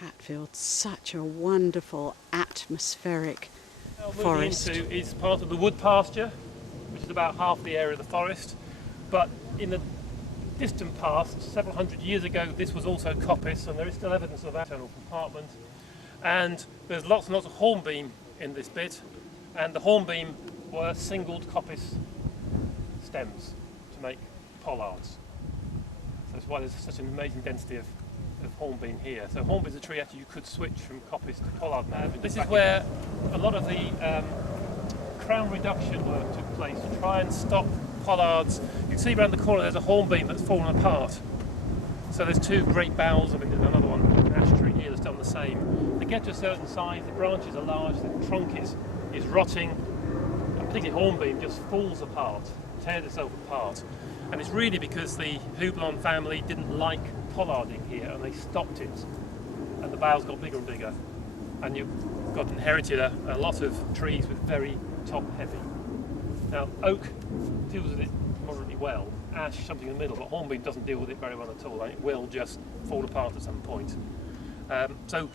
Hatfield, such a wonderful atmospheric forest. Moving into is part of the wood pasture, which is about half the area of the forest. But in the distant past, several hundred years ago, this was also coppice, and there is still evidence of that internal compartment. And there's lots and lots of hornbeam in this bit, and the hornbeam were singled coppice stems to make pollards. So that's why there's such an amazing density of hornbeam here. So hornbeam is a tree actually you could switch from coppice to pollard management. This is where a lot of the crown reduction work took place to try and stop pollards. You can see around the corner there's a hornbeam that's fallen apart. So there's two great boughs, I mean there's another one, an ash tree here that's done the same. They get to a certain size, the branches are large, the trunk is rotting, and particularly hornbeam just falls apart, tears itself apart. And it's really because the Houblon family didn't like pollarding here and they stopped it. And the boughs got bigger and bigger. And you've got inherited a lot of trees with very top heavy. Now oak deals with it moderately well, ash something in the middle, but hornbeam doesn't deal with it very well at all, and it will just fall apart at some point. So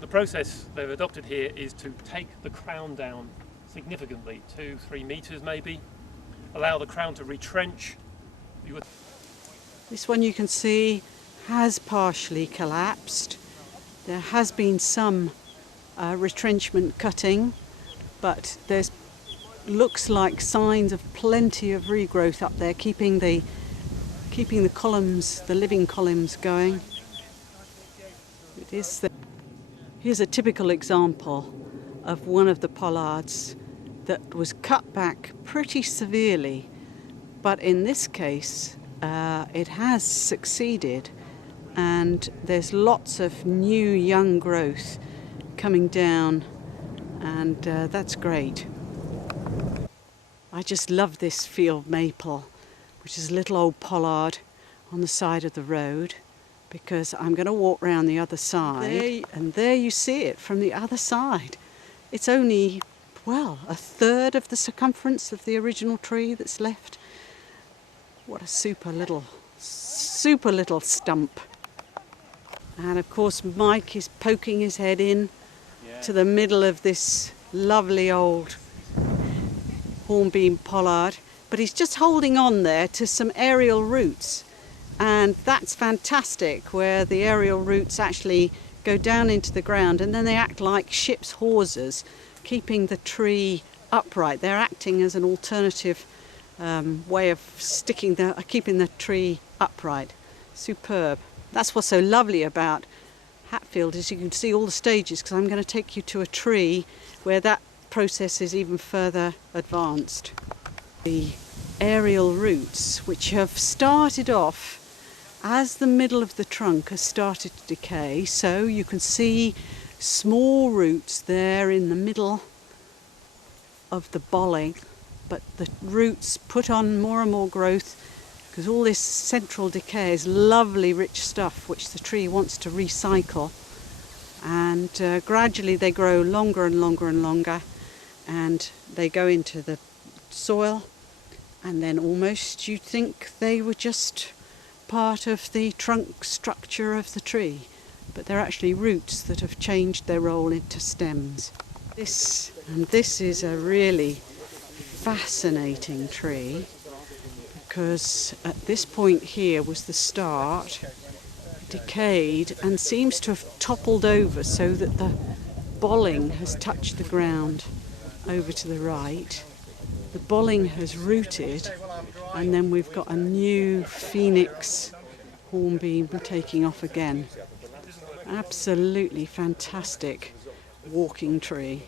the process they've adopted here is to take the crown down significantly, 2-3 metres maybe, allow the crown to retrench. This one you can see has partially collapsed. There has been some retrenchment cutting, but there's looks like signs of plenty of regrowth up there, keeping the columns, the living columns, going. Here's a typical example of one of the pollards that was cut back pretty severely, but in this case it has succeeded, and there's lots of new young growth coming down, and that's great. I just love this field maple, which is a little old pollard on the side of the road, because I'm going to walk round the other side, and there you see it from the other side. It's only, well, a third of the circumference of the original tree that's left. What a super little stump. And of course Mike is poking his head in to the middle of this lovely old hornbeam pollard, but he's just holding on there to some aerial roots, and that's fantastic, where the aerial roots actually go down into the ground and then they act like ship's hawsers, keeping the tree upright. They're acting as an alternative way of keeping the tree upright. Superb. That's what's so lovely about Hatfield, is you can see all the stages, because I'm going to take you to a tree where that process is even further advanced. The aerial roots, which have started off as the middle of the trunk has started to decay, so you can see small roots there in the middle of the bolling, but the roots put on more and more growth, because all this central decay is lovely rich stuff which the tree wants to recycle, and gradually they grow longer and longer and longer, and they go into the soil, and then almost you'd think they were just part of the trunk structure of the tree, but they're actually roots that have changed their role into stems. This is a really fascinating tree, because at this point here was the start, decayed, and seems to have toppled over so that the bolling has touched the ground over to the right. The bolling has rooted, and then we've got a new phoenix hornbeam taking off again. Absolutely fantastic walking tree.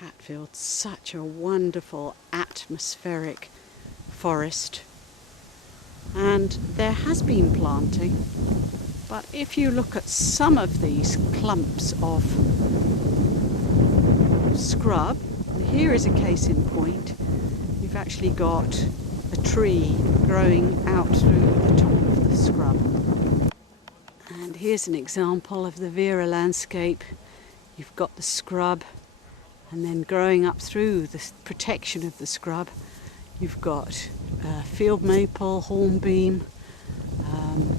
Hatfield, such a wonderful atmospheric forest, and there has been planting, but if you look at some of these clumps of scrub, and here is a case in point, you've actually got a tree growing out through the top of the scrub. And here's an example of the Vera landscape. You've got the scrub, and then growing up through the protection of the scrub, you've got field maple, hornbeam,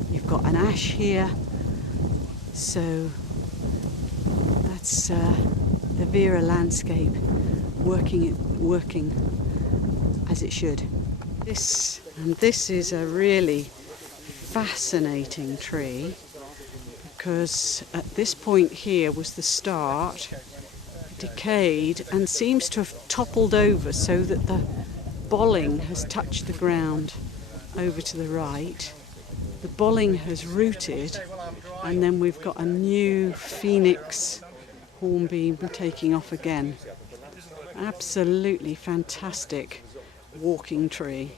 you've got an ash here. So that's the Vera landscape working as it should. This is a really fascinating tree, because at this point here was the start, decayed and seems to have toppled over so that the bolling has touched the ground over to the right. The bolling has rooted, and then we've got a new phoenix hornbeam taking off again. Absolutely fantastic walking tree.